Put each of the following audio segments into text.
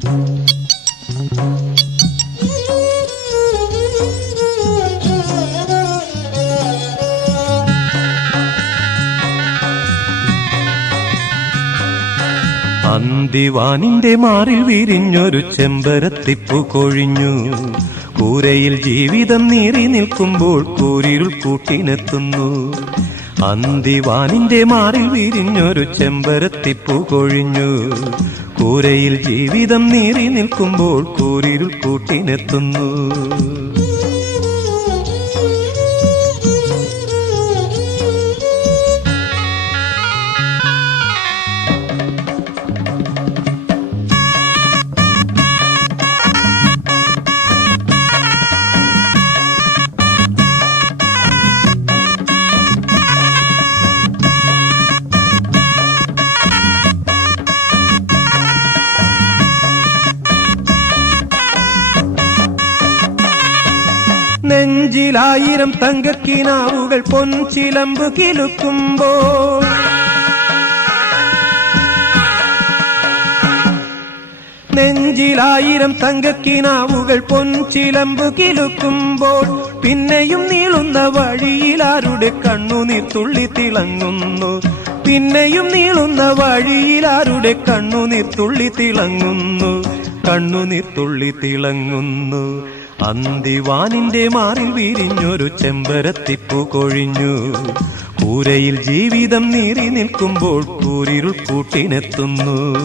അന്തിവാനിന്റെ മാറിൽ വിരിഞ്ഞൊരു ചെമ്പരത്തിപ്പൂ കൊഴിഞ്ഞു. കൂരയിൽ ജീവിതം നീറി നിൽക്കുമ്പോൾ കൂരിരുൾ കൂട്ടിനെത്തുന്നു. അന്തിവാനിന്റെ മാറിൽ വിരിഞ്ഞൊരു ചെമ്പരത്തിപ്പൂ കൊഴിഞ്ഞു. കൂരയിൽ ജീവിതം നീറി നിൽക്കുമ്പോൾ കൂരിരുൾ കൂട്ടിനെത്തുന്നു. നെഞ്ചിലായിരം തങ്കക്കിനാവുകൾ പൊൻചിലമ്പ് കിലുക്കുമ്പോൾ നെഞ്ചിലായിരം തങ്കക്കിനാവുകൾ പൊൻചിലമ്പ് കിലുക്കുമ്പോൾ പിന്നെയും നീളുന്ന വഴിയിലാരുടെ കണ്ണുനീർ തുള്ളി തിളങ്ങുന്നു. പിന്നെയും നീളുന്ന വഴിയിലാരുടെ കണ്ണുനീർ തുള്ളി തിളങ്ങുന്നു. കണ്ണുനീർ തുള്ളി തിളങ്ങുന്നു. അന്തിവാനിന്റെ മാറിൽ വിരിഞ്ഞൊരു ചെമ്പരത്തിപ്പൂ കൊഴിഞ്ഞു. കൂരയിൽ ജീവിതം നീറി നിൽക്കുമ്പോൾ കൂരിരുൾ കൂട്ടിനെത്തുന്നു.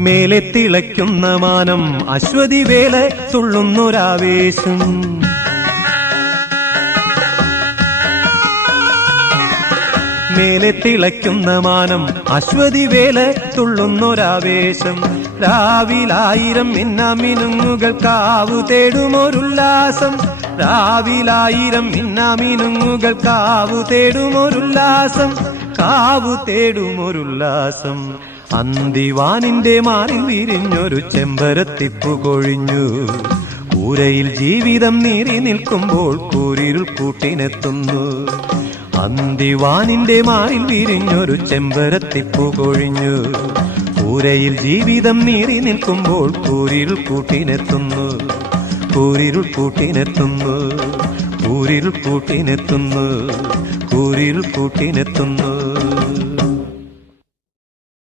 മേലെ തിളയ്ക്കുന്ന മാനം അശ്വതി വേല തുള്ളുന്നൊരാവേശം. മേലെ തിളയ്ക്കുന്ന മാനം അശ്വതി വേല തുള്ളുന്നൊരാവേശം. രാവിലായിരം മിന്നാമിനുങ്ങുകൾ കാവു തേടുമൊരുല്ലാസം. രാവിലായിരം മിന്നാമിനുങ്ങുകൾ കാവു തേടുമൊരുല്ലാസം. കാവു തേടുമൊരുല്ലാസം. അന്തിവാനിന്റെ മാറിൽ വിരിഞ്ഞൊരു ചെമ്പരത്തിപ്പൂ കൊഴിഞ്ഞു. കൂരയിൽ ജീവിതം നീറി നിൽക്കുമ്പോൾ കൂരിരുൾ കൂട്ടിനെത്തുന്നു. അന്തിവാനിന്റെ മാറിൽ വിരിഞ്ഞൊരു ചെമ്പരത്തിപ്പൂ കൊഴിഞ്ഞു. കൂരയിൽ ജീവിതം നീറി നിൽക്കുമ്പോൾ കൂരിരുൾ കൂട്ടിനെത്തുന്നു. കൂരിരുൾ കൂട്ടിനെത്തുന്നു. കൂരിരുൾ കൂട്ടിനെത്തുന്നു. കൂരിരുൾ കൂട്ടിനെത്തുന്നു.